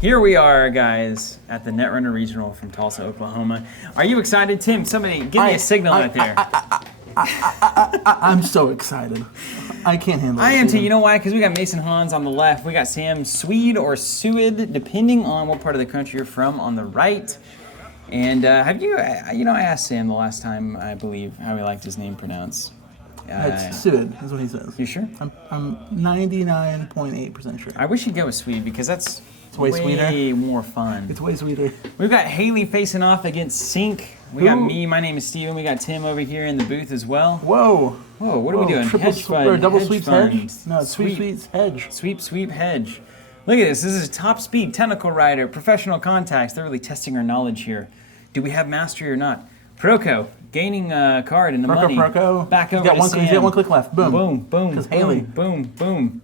Here we are, guys, at the Netrunner Regional from Tulsa, Oklahoma. Are you excited, Tim? Somebody give me a signal right there. I'm so excited. I can't handle it. I am too. You know why? Because we got Mason Hans on the left. We got Sam Suied or Suied, depending on what part of the country you're from, on the right. And have you, I asked Sam the last time, I believe, how he liked his name pronounced. It's Suied, is what he says. You sure? I'm 99.8% sure. I wish you'd go with Suied because that's way sweeter. More fun. It's way sweeter. We've got Hayley facing off against Sink. We got me. My name is Steven. We got Tim over here in the booth as well. Whoa. What are we doing? Hedge fund. Or double sweeps hedge? No, it's sweeps hedge. Sweep hedge. Look at this. This is top speed, technical rider, professional contacts. They're really testing our knowledge here. Do we have mastery or not? Proco gaining a card in the money. Proco. Back over to Sam. He's got one click left. Boom. Boom. Because Hayley. Boom.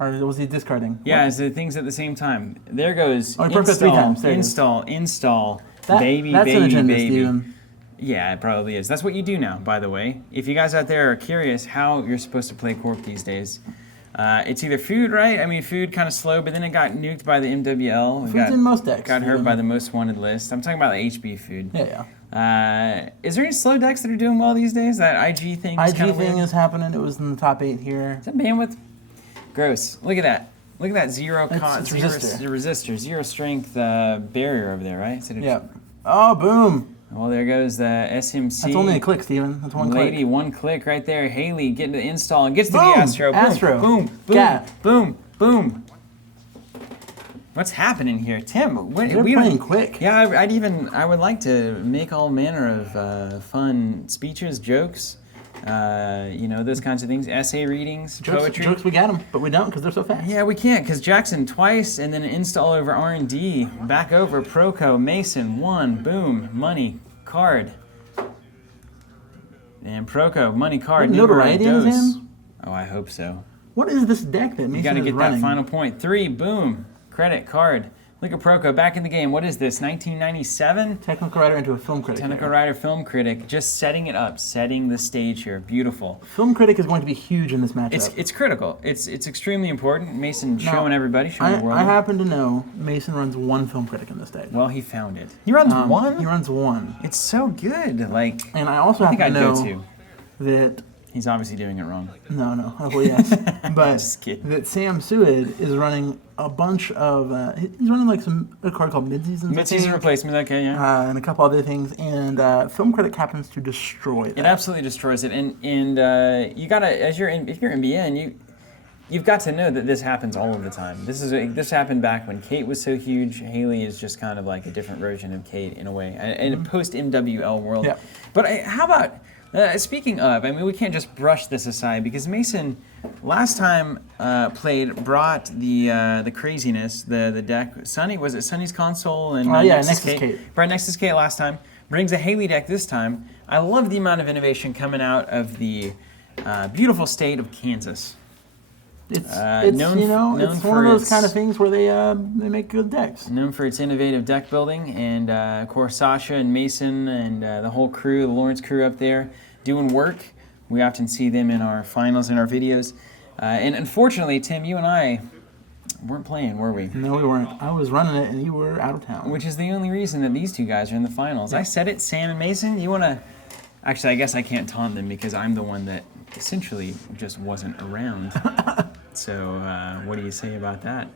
Or was he discarding? Yeah, it's the things at the same time. There goes. Proco 3 times. There Install. That's an agenda, baby. Steven. Yeah, it probably is. That's what you do now, by the way. If you guys out there are curious how you're supposed to play Corp these days, it's either food, right? I mean, food kind of slow, but then it got nuked by the MWL. Food's in most decks. Got hurt by the most wanted list. I'm talking about the HB food. Yeah. Is there any slow decks that are doing well these days? That IG thing is kind of weird. is happening. It was in the top 8 here. Is that bandwidth? Gross. Look at that. Look at that zero resistor. Zero strength barrier over there, right? Yeah. Oh, boom. Well, there goes the SMC. That's only a click, Steven. That's one click. Lady, one click right there. Hayley getting to the install and gets to the Astro. Boom. Yeah. Boom. What's happening here, Tim? They're playing quick. Yeah, I would like to make all manner of fun speeches, jokes, those kinds of things. Essay readings, poetry. Jokes, we got them, but we don't because they're so fast. Yeah, we can't because Jackson twice and then an install over R&D, back over Proco, Mason, one, boom, money, card. And Proco, money, card. Notoriety in his hand? Oh, I hope so. What is this deck that Mason is running? You got to get that final point. 3, boom, credit, card. Look at Proco, back in the game. What is this, 1997? Technical writer into a film critic. Technical writer, film critic, just setting it up, setting the stage here. Beautiful. Film critic is going to be huge in this matchup. It's critical. It's extremely important. Mason showing everybody, showing the world. I happen to know Mason runs one film critic in this deck. Well, he found it. He runs one? He runs one. It's so good. And I also happen to know that... He's obviously doing it wrong. No. Oh, well, yes. But Just kidding. that Sam Suied is running a bunch of... he's running a card called Mid-Seasons. Mid-Season replacement, okay, yeah. And a couple other things. And film critic happens to destroy that. It absolutely destroys it. And you got to, if you're NBN, you've got to know that this happens all of the time. This happened back when Kate was so huge. Hayley is just kind of like a different version of Kate in a way. In a post-MWL world. Yeah. But how about... speaking of, we can't just brush this aside because Mason, last time brought the craziness, the deck. Was it Sunny's console and Nexus Kate. Brought Nexus Kate last time. Brings a Hayley deck this time. I love the amount of innovation coming out of the beautiful state of Kansas. It's one of those kind of things where they make good decks. Known for its innovative deck building, and of course Sasha and Mason and the whole crew, the Lawrence crew up there, doing work. We often see them in our finals and our videos. And unfortunately, Tim, you and I weren't playing, were we? No, we weren't. I was running it, and you were out of town. Which is the only reason that these two guys are in the finals. Yeah. I said it, Sam and Mason. You want to... Actually, I guess I can't taunt them because I'm the one that essentially just wasn't around. So what do you say about that?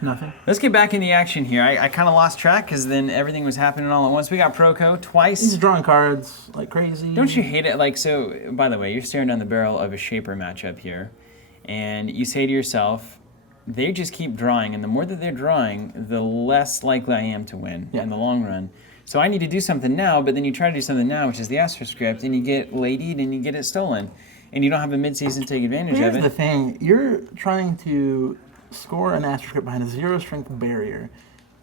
Nothing. Let's get back in the action here. I kind of lost track because then everything was happening all at once. We got Proco twice. He's drawing cards like crazy. Don't you hate it? So, by the way, you're staring down the barrel of a Shaper matchup here. And you say to yourself, they just keep drawing. And the more that they're drawing, the less likely I am to win in the long run. So I need to do something now, but then you try to do something now, which is the Astro script, and you get ladied and you get it stolen. And you don't have a mid-season to take advantage of it. Here's the thing. You're trying to score an Astro script behind a zero-strength barrier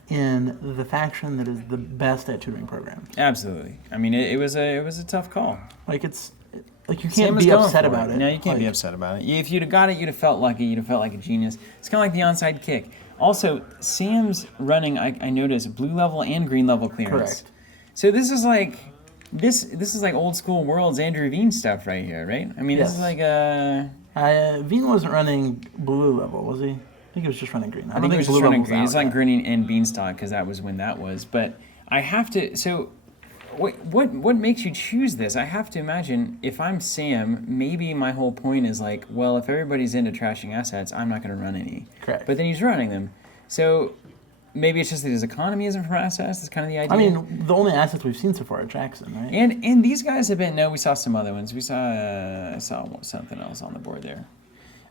in the faction that is the best at tutoring programs. Absolutely. It was a tough call. You can't be upset about it. No, you can't be upset about it. If you'd have got it, you'd have felt lucky. You'd have felt like a genius. It's kind of like the onside kick. Also, Sam's running, I noticed, blue level and green level clearance. Correct. So this is like... This is like old school Worlds Andrew Veen stuff right here, right? This is like Veen wasn't running blue level, was he? think he was just running green. I think he was blue just running level's green. It's out like yet. green and beanstalk because that was when that was. But I have to. So, what makes you choose this? I have to imagine if I'm Sam, maybe my whole point is like, well, if everybody's into trashing assets, I'm not going to run any. Correct. But then he's running them. So maybe it's just that his economy isn't from assets. That's kind of the idea. I mean, the only assets we've seen so far are Jackson, right? And these guys have been. No, we saw some other ones. We saw I saw something else on the board there.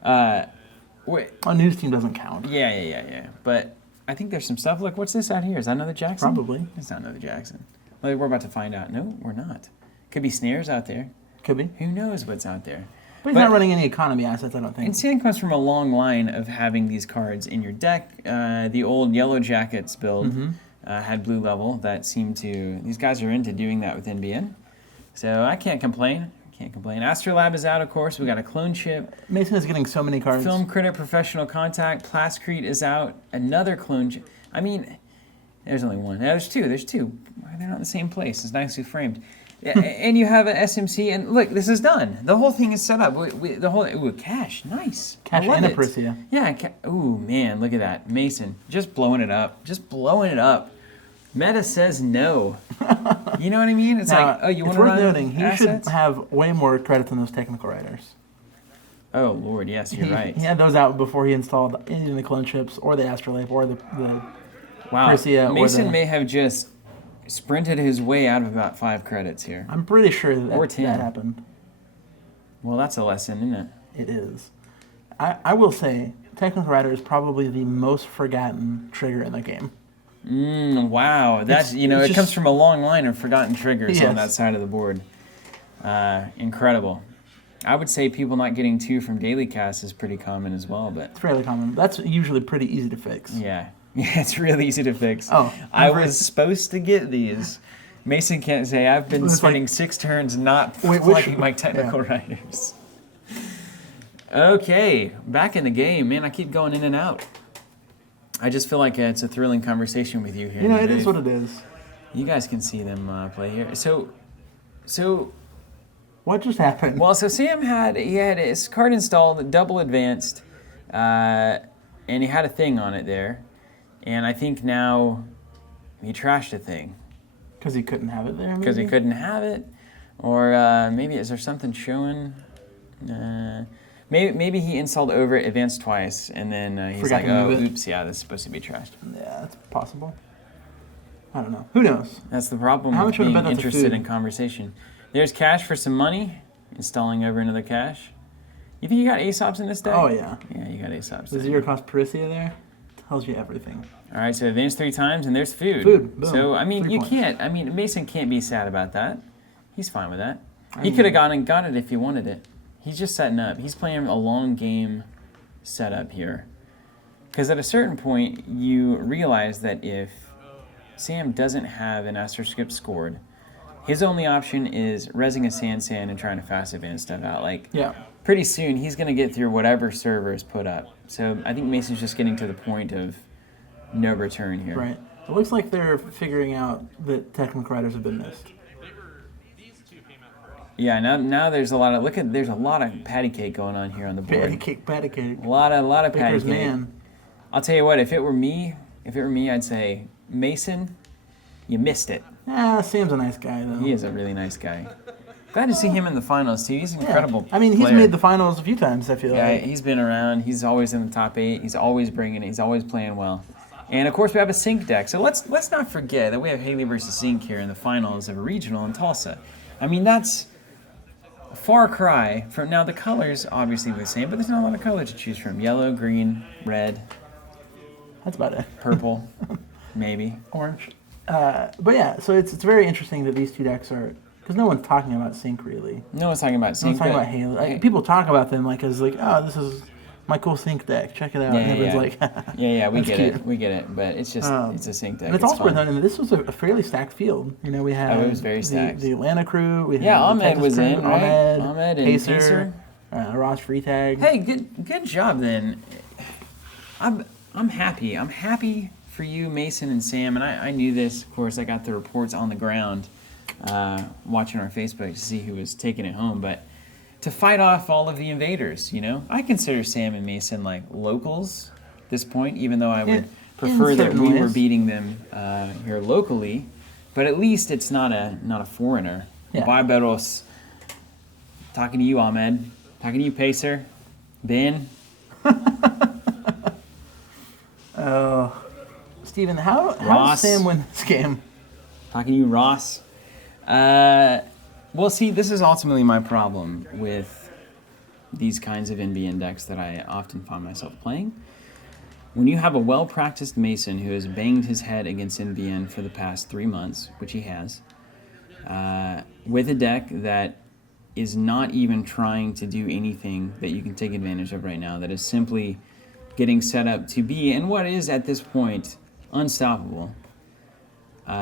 Our news team doesn't count. Yeah. But I think there's some stuff. Look, what's this out here? Is that another Jackson? Probably. It's not another Jackson. Well, we're about to find out. No, we're not. Could be snares out there. Could be. Who knows what's out there? But he's not running any economy assets, I don't think. And Sam comes from a long line of having these cards in your deck. The old Yellow Jackets build had blue level. That seemed to... These guys are into doing that with NBN. So I can't complain. Astrolab is out, of course. We got a clone chip. Mason is getting so many cards. Film Critic Professional Contact. Plascrete is out. Another clone chip. I mean, there's only one. No, there's two. Why are they not in the same place? It's nicely framed. And you have an SMC, and look, this is done. The whole thing is set up. Cash, nice. Cash I love and a it. Parisia. Yeah, ooh, man, look at that. Mason, just blowing it up. Meta says no. You know what I mean? It's Now, like, oh, you want it's to worth run noting, he assets? should have way more credits than those technical writers. Oh, Lord, yes, you're right. He had those out before he installed any of the clone chips or the Astrolabe or the Wow, Parisia or Mason the- may have just sprinted his way out of about 5 credits here. I'm pretty sure Or that 10. that happened. Well, that's a lesson, isn't it? It is. I will say, Technical Rider is probably the most forgotten trigger in the game. Wow, that's It's it just- comes from a long line of forgotten triggers on Yes. that side of the board. Incredible. I would say people not getting 2 from daily cast is pretty common as well, but It's fairly common. That's usually pretty easy to fix. yeah, it's really easy to fix. Oh, I I've was supposed to get these. Mason can't say I've been It's like- spending 6 turns not Wait, which- plugging my technical writers. Okay, back in the game, man. I keep going in and out. I just feel like it's a thrilling conversation with you here. You know, it Dave. is what it is. You guys can see them play here. So, What just happened? well, so Sam had his card installed, double advanced, and he had a thing on it there, and I think now he trashed a thing Because he couldn't have it there, because he maybe? couldn't have it, or maybe is there something showing? Maybe he installed over it, advanced twice, and then he's Forgot like, to oh, move it. oops, yeah, this is supposed to be trashed. Yeah, that's possible. I don't know. Who knows? That's the problem How with much would I being bet that's a interested food? in conversation. There's cash for some money, installing over another cash. You think you got Aesops in this deck? Oh, yeah. Yeah, you got Aesops. The there. zero cost Parisia there tells you everything. All right, so advance 3 times, and there's food. Food, boom. So, I mean, 3 you points. can't. I mean, Mason can't be sad about that. He's fine with that. He mean- could have got it if he wanted it. He's just setting up. He's playing a long game setup here. Because at a certain point, you realize that if Sam doesn't have an Astro Script scored, his only option is rezzing a Sand and trying to fast advance stuff out. Like, Yeah. pretty soon, he's going to get through whatever server is put up. So I think Mason's just getting to the point of no return here. Right. It looks like they're figuring out that technical writers have been missed. Yeah, now there's a lot of there's a lot of patty cake going on here on the board. Patty cake. A lot of patty Baker's cake. man. I'll tell you what, if it were me, I'd say, Mason, you missed it. Sam's a nice guy, though. He is a really nice guy. Glad to see him in the finals too. He's an Yeah. incredible. I mean, he's player. made the finals a few times, I feel Yeah, like. he's been around. He's always in the top 8. He's always bringing it. He's always playing well. And of course, we have a sync deck. So let's not forget that we have Hayley versus Sync here in the finals of a regional in Tulsa. I mean, that's a far cry from now. The colors obviously the same, but there's not a lot of colors to choose from: yellow, green, red, That's about it. purple, maybe. Orange. But yeah, so it's very interesting that these two decks are, because no one's talking about Sync really. No one's talking about No Sync. one's talking but- about Halo. Like, people talk about them like as like, oh, this is my cool Sync deck. Check it out. Yeah, and everyone's yeah. like, Yeah, we That's get cute. it. We get it. But it's just it's a Sync deck. And it's also worth fun. noting that this was a fairly stacked field. You know, we had it was very stacked. the Atlanta crew. We had Yeah, the Ahmed Texas was crew, in, right? Ahmed, Ahmed and Pacer, Pacer. Ross Freetag. Hey, good job then. I'm happy. I'm happy for you, Mason and Sam. And I knew this. Of course, I got the reports on the ground, watching our Facebook to see who was taking it home. But to fight off all of the invaders, I consider Sam and Mason like locals this point, even though I would In prefer that certain we were ways. beating them here locally. But at least it's not a foreigner. Yeah. Barbaros. Talking to you, Ahmed. Talking to you, Pacer. Ben. Steven, how Ross. does Sam win this game? Talking to you, Ross. Well, see, this is ultimately my problem with these kinds of NBN decks that I often find myself playing. When you have a well-practiced Mason who has banged his head against NBN for the past 3 months, which he has, with a deck that is not even trying to do anything that you can take advantage of right now, that is simply getting set up to be, and what is at this point, unstoppable,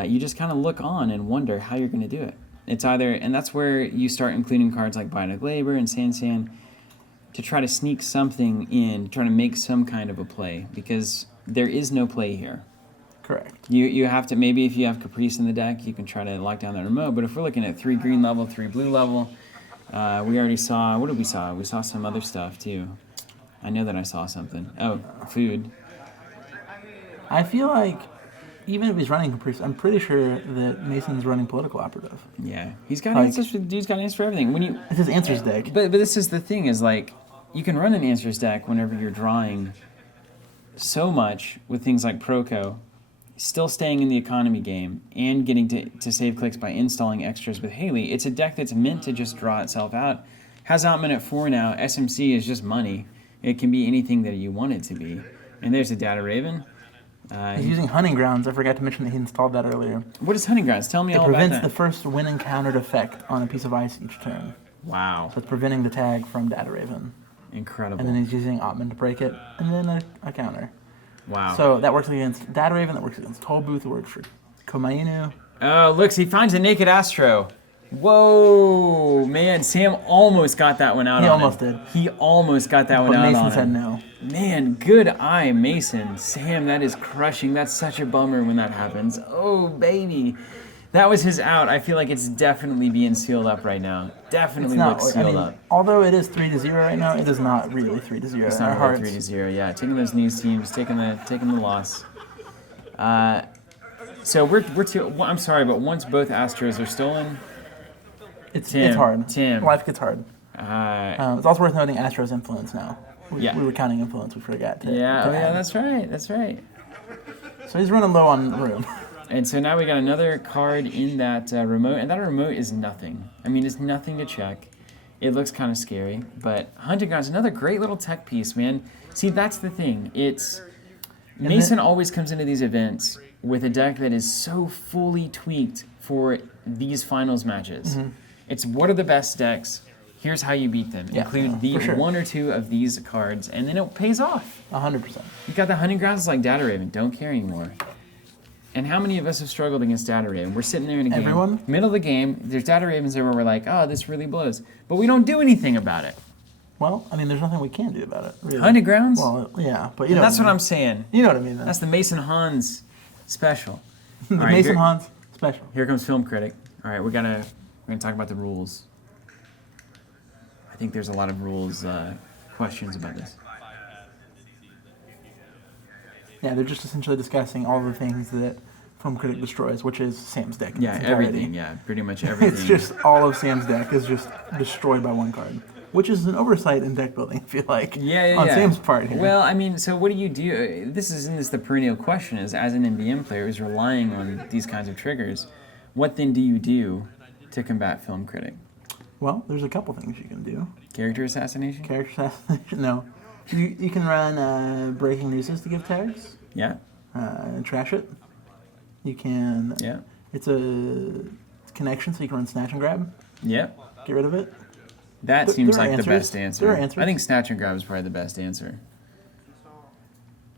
you just kind of look on and wonder how you're going to do it. It's either, and that's where you start including cards like Bionic Labor and San to try to sneak something in, try to make some kind of a play, because there is no play here. Correct. You have to, maybe if you have Caprice in the deck, you can try to lock down that remote, but if we're looking at 3 green level, 3 blue level, we already saw, what did we saw? We saw some other stuff too. I know that I saw something. Oh, food. I feel like even if he's running Caprice, I'm pretty sure that Mason's running Political Operative. Yeah, he's got Like- answers. Dude's got answers for everything. When you, It's his answers deck. but this is the thing is like, you can run an answers deck whenever you're drawing so much with things like Proco, still staying in the economy game and getting to save clicks by installing extras with Hayley. It's a deck that's meant to just draw itself out. Has Outman at 4 now. SMC is just money. It can be anything that you want it to be. And there's a Data Raven. He's using Hunting Grounds. I forgot to mention that he installed that earlier. What is Hunting Grounds? Tell me It all about prevents that. the first when encountered effect on a piece of ice each turn. Wow. So it's preventing the tag from Data Raven. Incredible. And then he's using Ottman to break it, and then a counter. Wow. So that works against Data Raven, that works against Toll Booth, it works for Komainu. Oh, look, he finds a Naked Astro. Whoa, man, Sam almost got that one out He on almost him. did. He almost got that one But out Mason on said him. no. Man, good eye, Mason. Sam, that is crushing. That's such a bummer when that happens. Oh, baby. That was his out. I feel like it's definitely being sealed up right now. Definitely It's not, looks sealed up. although it is 3-0 right now, it is not really 3-0. It's in our not really hearts. 3-0. Yeah, taking those news teams, taking the loss. So we're two. I'm sorry, but once both Astros are stolen, It's Tim, hard. Tim. Life gets hard. It's also worth noting Astro's influence now. Yeah. We were counting influence, we forgot to yeah, to oh yeah, add. that's right, that's right. So he's running low on room. And so now we got another card in that remote, and that remote is nothing. I mean, it's nothing to check. It looks kind of scary, but Hunting Grounds, another great little tech piece, man. See, that's the thing. It's Mason always comes into these events with a deck that is so fully tweaked for these finals matches. Mm-hmm. It's what are the best decks? Here's how you beat them. Yeah, Include the for sure. 1 or 2 of these cards, and then it pays off. 100%. You got the Hunting Grounds like Data Raven. Don't care anymore. And how many of us have struggled against Data Raven? We're sitting there in a game. Everyone? Middle of the game. There's Data Ravens there where we're like, oh, this really blows. But we don't do anything about it. Well, I mean, there's nothing we can do about it. Really. Hunting Grounds? Well, yeah, but you And know. that's what I mean. I'm saying. You know what I mean. Then. That's the Mason Hans special. the All right, Mason here- Hans special. Here comes Film Critic. All right, we're gonna talk about the rules. I think there's a lot of rules questions about this. Yeah, they're just essentially discussing all the things that Film Critic destroys, which is Sam's deck. in Yeah, its entirety. everything. Yeah, pretty much everything. It's just all of Sam's deck is just destroyed by one card, which is an oversight in deck building. I feel like on yeah. Sam's part here. Well, I mean, so what do you do? This the perennial question is, as an NBM player who's relying on these kinds of triggers, what then do you do to combat Film Critic? Well, there's a couple things you can do. Character assassination? Character assassination. No, you can run breaking nooses to give tags. Yeah, Trash it. You can. yeah, It's a connection, so you can run snatch and grab. yeah. Get rid of it. That There seems are like the answers. best answer. There are answers. I think Snatch and Grab is probably the best answer.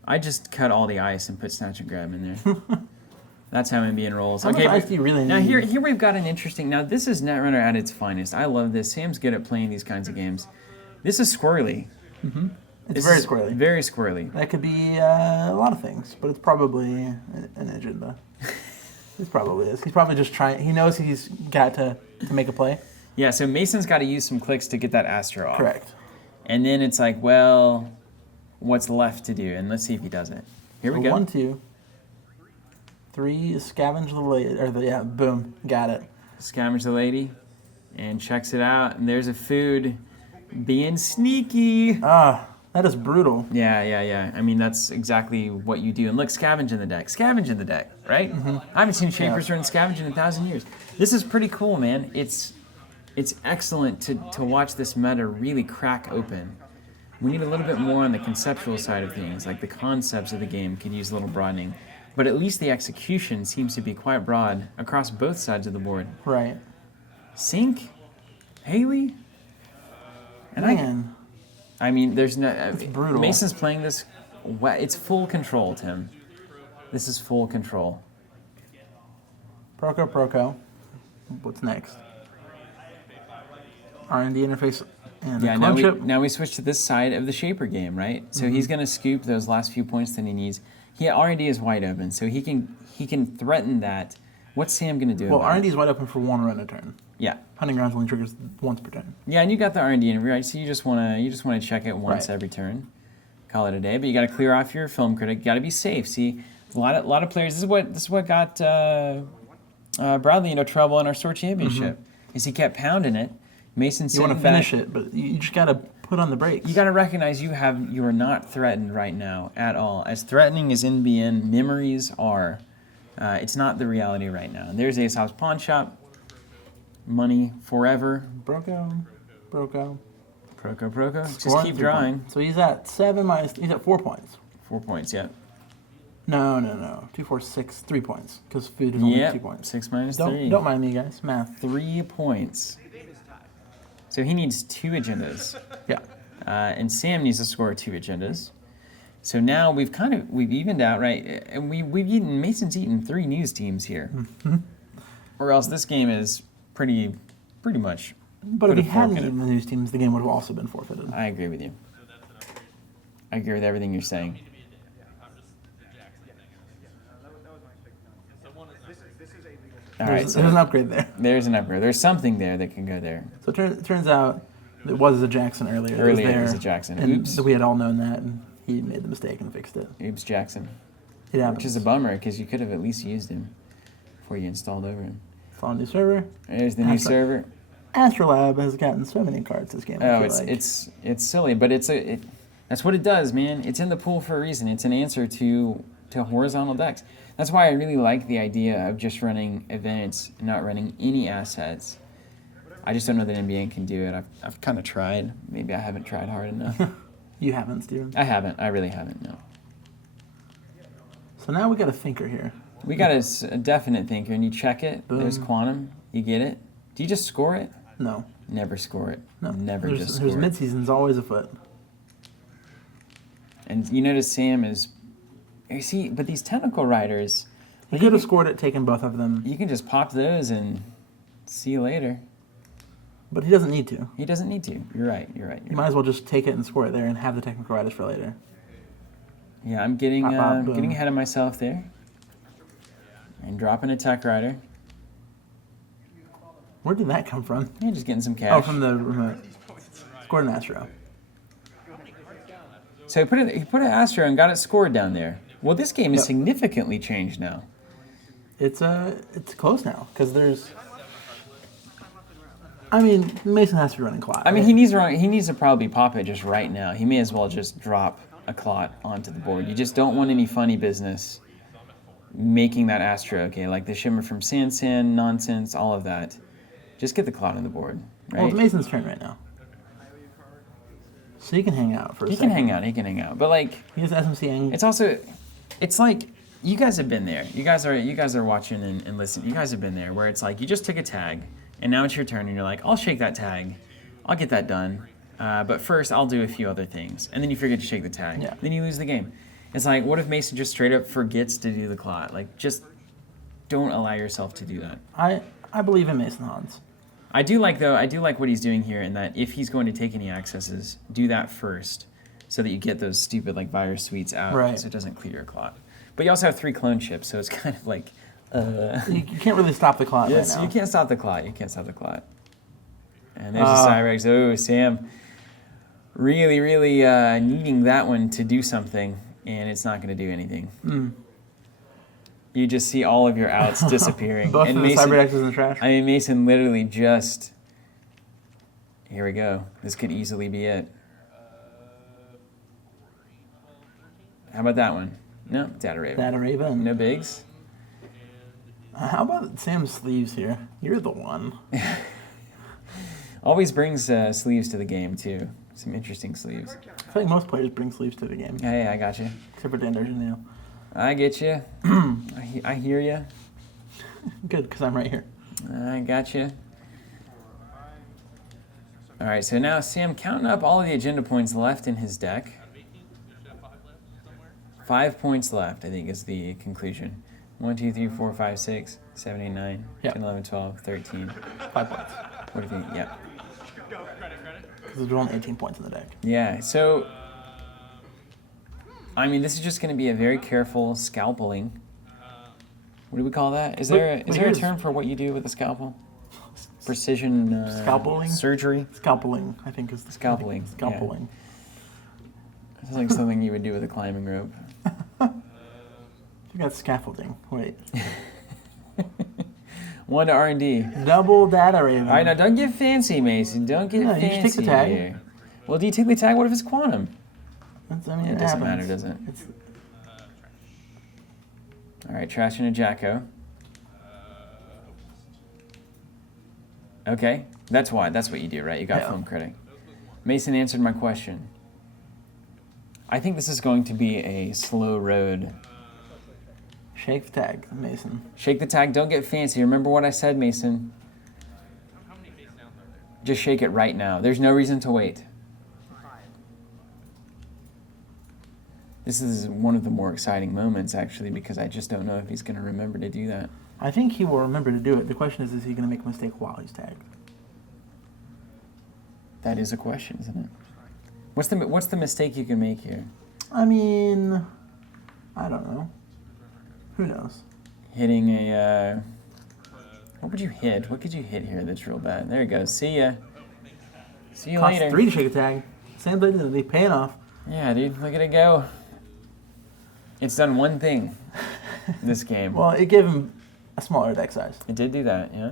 I just cut all the ice and put Snatch and Grab in there. That's how NBN rolls. How much Okay, ice but do you really now need? here we've got an interesting. Now this is Netrunner at its finest. I love this. Sam's good at playing these kinds of games. This is squirrely. It's This very is squirrely. Very squirrely. That could be a lot of things, but it's probably an agenda. It probably is. He's probably just trying. He knows he's got to make a play. Yeah. So Mason's got to use some clicks to get that Astro off. Correct. And then it's like, well, what's left to do, and let's see if he does it. Here we go. 1, 2, 3. Scavenge the lady, boom, got it. Scavenge the lady, and checks it out, and there's a food being sneaky. That is brutal. Yeah. I mean, that's exactly what you do. And look, scavenge in the deck. Scavenge in the deck, right? Mm-hmm. I haven't seen Shapers run scavenge in 1,000 years. This is pretty cool, man. It's excellent to watch this meta really crack open. We need a little bit more on the conceptual side of things, like the concepts of the game could use a little broadening. But at least the execution seems to be quite broad across both sides of the board. Right. Sink? Hayley? And Man. I mean, there's no... It's brutal. Mason's playing this... It's full control, Tim. This is full control. Proco. What's next? R&D interface and clone chip. Now we switch to this side of the Shaper game, right? So he's going to scoop those last few points that he needs. R&D is wide open, so he can threaten that. What's Sam going to do? Well, R&D is wide open for 1 run a turn. Yeah. Hunting grounds only triggers once per turn. Yeah, and you got the R&D in, right? So you just want to check it once every turn, call it a day. But you got to clear off your film critic. You got to be safe. See, a lot of players. This is what got Bradley into trouble in our store championship. Is he kept pounding it. Mason. You want to finish it, but you just got to put on the brakes. You got to recognize you are not threatened right now at all. As threatening as NBN memories are, it's not the reality right now. And there's Aesop's Pawn Shop. Money forever. Proco. Just keep drawing. So he's at 7 minus. He's at 4 points. 4 points, yeah. No. 2, 4, 6, 3 points. Because food is only 2 points. 6 minus 3. Don't mind me, guys. Math. 3 points. So he needs 2 agendas. Yeah. And Sam needs to score 2 agendas. So now we've evened out, right? And Mason's eaten 3 news teams here. Or else this game is pretty much. But if he hadn't eaten the news teams, the game would have also been forfeited. I agree with you. I agree with everything you're saying. All right, There's an upgrade there. There's an upgrade. There's something there that can go there. So it turns out it was a Jackson earlier. It was a Jackson. And Oops. we had all known that, and he made the mistake and fixed it. Oops, Jackson. It happens. Which is a bummer, because you could have at least used him before you installed over him. It's on new server. There's the new server. Astrolab has gotten so many cards this game. It's silly, but that's what it does, man. It's in the pool for a reason. It's an answer to horizontal decks. That's why I really like the idea of just running events and not running any assets. I just don't know that NBA can do it. I've kind of tried. Maybe I haven't tried hard enough. You haven't, Steven? I haven't. I really haven't, no. So now we got a thinker here. We got a definite thinker, and you check it. Boom. There's Quantum. You get it. Do you just score it? No. Never score it. No. Never just There's score it. midseason's always afoot. And you notice Sam is... You see, but these technical riders... He could have scored it, taken both of them. You can just pop those and see you later. But he doesn't need to. He doesn't need to. You're right. You might as well just take it and score it there and have the technical riders for later. Yeah, I'm getting Boom. ahead of myself there. And dropping a tech rider. Where did that come from? Yeah, just getting some cash. Oh, from the remote. Scored an Astro. So he put an Astro and got it scored down there. Well, this game is significantly changed now. It's close now because there's. I mean, Mason has to be running clot. I mean, he needs to probably pop it just right now. He may as well just drop a clot onto the board. You just don't want any funny business making that Astro, okay? Like the Shimmer from Sansan, nonsense, all of that. Just get the clot on the board, right? Well, it's Mason's turn right now. So he can hang out for a second. He can hang out. But like... He has SMC. It's like... You guys have been there. You guys are watching and listening. You guys have been there where it's like you just took a tag, and now it's your turn, and you're like, I'll shake that tag. I'll get that done. But first, I'll do a few other things. And then you forget to shake the tag. Yeah. Then you lose the game. It's like, what if Mason just straight up forgets to do the clot? Like, just don't allow yourself to do that. I believe in Mason Hans. I do like what he's doing here in that if he's going to take any accesses, do that first so that you get those stupid like virus suites out so it doesn't clear your clot. But you also have 3 clone chips, so it's kind of like... You can't really stop the clot right now. You can't stop the clot. And there's the Cyrex. Oh, Sam. really, really needing that one to do something, and it's not going to do anything. You just see all of your outs disappearing. Both and of the Mason, cyberdecks is in the trash. I mean, Mason literally just... Here we go. This could easily be it. How about that one? No, Data Raven. Data Raven. No bigs? How about Sam's sleeves here? You're the one. Always brings sleeves to the game, too. Some interesting sleeves. I feel like most players bring sleeves to the game. Hey, I got you. Except for Dan D'Argenio. I get you. I hear you. Good, because I'm right here. I got you. All right, so now Sam, counting up all of the agenda points left in his deck. 5 points left, I think, is the conclusion. 1, 2, 3, 4, 5, 6, 7, 8, 9, Yep. 10, 11, 12, 13. 5 points. What do you think? Yep. Because there's only 18 points in the deck. Yeah, so, I mean, this is just going to be a very careful scalpeling. What do we call that? Is there a term for what you do with a scalpel? Precision Scalpeling? surgery? Scalpeling, I think is the Scalpeling, yeah. Scalpeling. Sounds like something you would do with a climbing rope. I think that's scaffolding. Wait. 1 to R&D. Double Data Raven. All right, now don't get fancy, Mason. Don't get Yeah, fancy you just take the tag. here. Well, do you take the tag? What if it's quantum? I mean, It doesn't happens. matter, does it? It's, All right, trash and a Jacko. Okay, that's why. That's what you do, right? You got Yeah. film critic. Mason answered my question. I think this is going to be a slow road. shake the tag, Mason. Shake the tag. Don't get fancy. Remember what I said, Mason. Just shake it right now. There's no reason to wait. This is one of the more exciting moments, actually, because I just don't know if he's going to remember to do that. I think he will remember to do it. The question is he going to make a mistake while he's tagged? That is a question, isn't it? What's the mistake you can make here? I mean, I don't know. Who knows? Hitting a... what would you hit? What could you hit here that's real bad? There you go. See ya. See you Costs later. 3 to shake a tag. Same thing, they paying off. Yeah, dude. Look at it go. It's done one thing this game. Well, it gave him a smaller deck size. It did do that, yeah.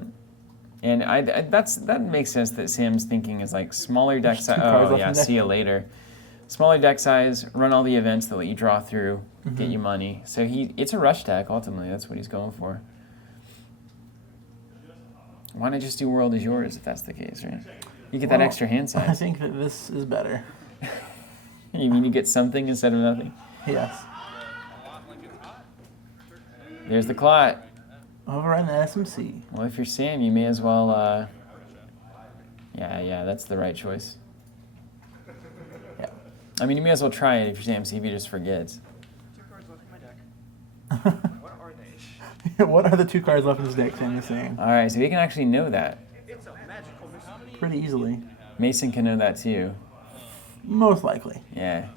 And that makes sense that Sam's thinking is like smaller deck There's size. 2 cards Oh left yeah, in the deck. see you later. Smaller deck size, run all the events that let you draw through, get you money. So it's a rush deck ultimately. That's what he's going for. Why not just do World is Yours if that's the case, right? You get that Well, extra hand I size. think that this is better. You mean you get something instead of nothing? Yes. There's the clot. Override an SMC. Well, if you're Sam, you may as well. Yeah, that's the right choice. Yeah. I mean, you may as well try it if you're Sam. See if he just forgets. 2 cards left in my deck. What are they? What are the 2 cards left in his deck, Sam is saying? All right, so he can actually know that. It's a magical mystery. Pretty easily. Mason can know that too. Most likely. Yeah,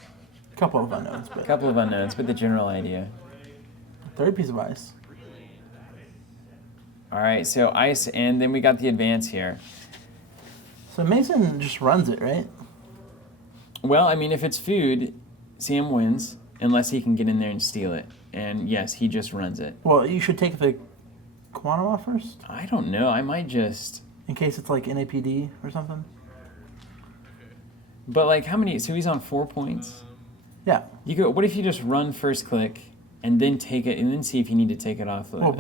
A couple of unknowns, a but couple of unknowns, but the general idea. third piece of ice. All right, so ice, and then we got the advance here. So Mason just runs it, right? Well, I mean, if it's food, Sam wins, unless he can get in there and steal it. And yes, he just runs it. Well, you should take the quantum off first, I don't know. I might just. in case it's like NAPD or something. But like, how many? So he's on 4 points. Yeah. You could. What if you just run first click, and then take it, and then see if you need to take it off? Well,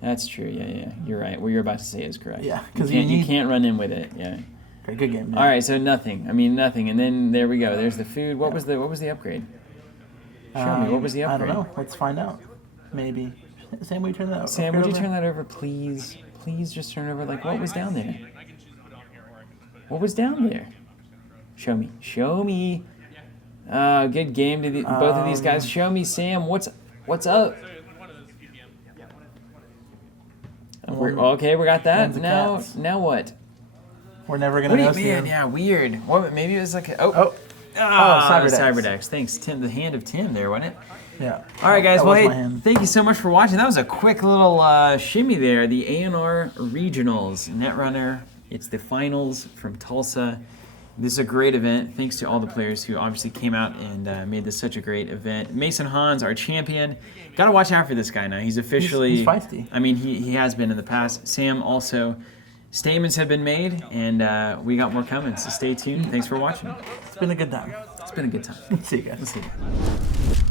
That's true. Yeah. You're right. What you're about to say is correct. Yeah, you 'cause can't, you you need- can't run in with it. Yeah. okay, good game. All right. So nothing. I mean nothing. And then there we go. There's the food. What was the upgrade? Show me. What was the I upgrade? don't know. Let's find out. Maybe. Sam, would you turn that over? Sam, would you turn that over, please? Please just turn it over. Like, what was down there? What was down there? Show me. Show me. Good game to both of these guys. Show me, Sam. What's up? Okay, we got that. One's a Now, cat's. now what? We're never gonna know. Man, Sam. yeah, weird. What? Maybe it was like a, Cyberdecks. Cyberdecks. Thanks, Tim. The hand of Tim there, wasn't it? Yeah. All right, guys. That Well, was hey, my hand. thank you so much for watching. That was a quick little shimmy there. The A&R Regionals Netrunner. It's the finals from Tulsa. This is a great event. Thanks to all the players who obviously came out and made this such a great event. Mason Hans, our champion. Got to watch out for this guy now. He's officially... He's feisty. I mean, he has been in the past. Sam also... Statements have been made, and we got more coming, so stay tuned. Thanks for watching. It's been a good time. It's been a good time. See you guys. Let's see.